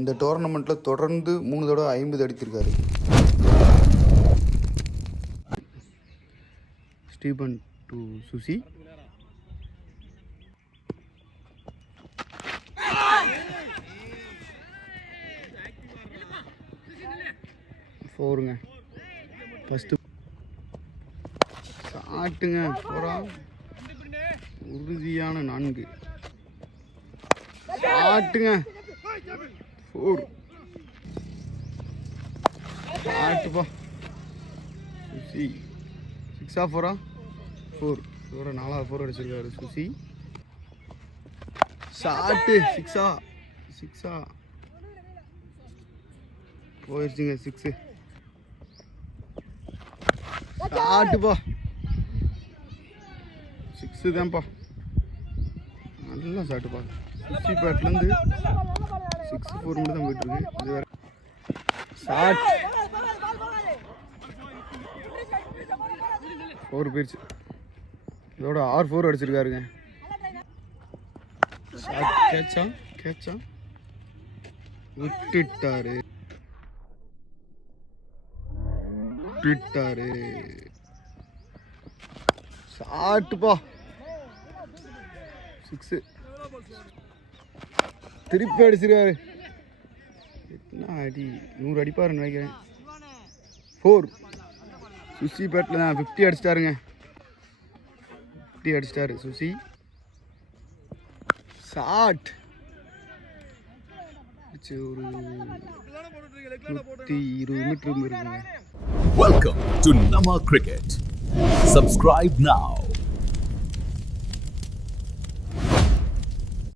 இந்த டோர்னமெண்ட்டில் தொடர்ந்து 3 தடவை 50 அடித்திருக்காரு. ஸ்டீபன் டு சுசி. ஃபோருங்க. ஃபஸ்ட்டு ஷாட்டுங்க. ஃபோரா உறுதியான 4. ஷாட்டுங்க. 4 ஷாட்டுப்பா. சுசி 6ஆ 4ஆ 4. இதோட 4ஆவது 4 அடிச்சிருக்காரு சுசி. ஷாட்டு 6ஆ போயிடுச்சுங்க. 6 ஷாட்டுப்பா. 6 தான்ப்பா. நல்லா ஷாட்டுப்பா. சுசி பேட்லேருந்து 6-4 மட்டும் தான் போயிட்டுருக்கு. இது வேறு ஷாட் 4 போயிடுச்சு. இதோட 6-4 அடிச்சிருக்காருங்க. ஷாட் கேட்சா விட்டுட்டாரு. ஷாட்டுப்பா. 6 திருப்பி அடிச்சிருக்காரு. என்ன அடி, 100 அடிப்பாருன்னு நினைக்கிறேன். 4 சுசி பேட்டில் தான் 50 அடிச்சிட்டாருங்க. 50 அடிச்சிட்டாரு சுசி. ஷாட் ஒரு 120 மீட்டர் இருக்குங்க. Welcome to Nama Cricket. Subscribe now.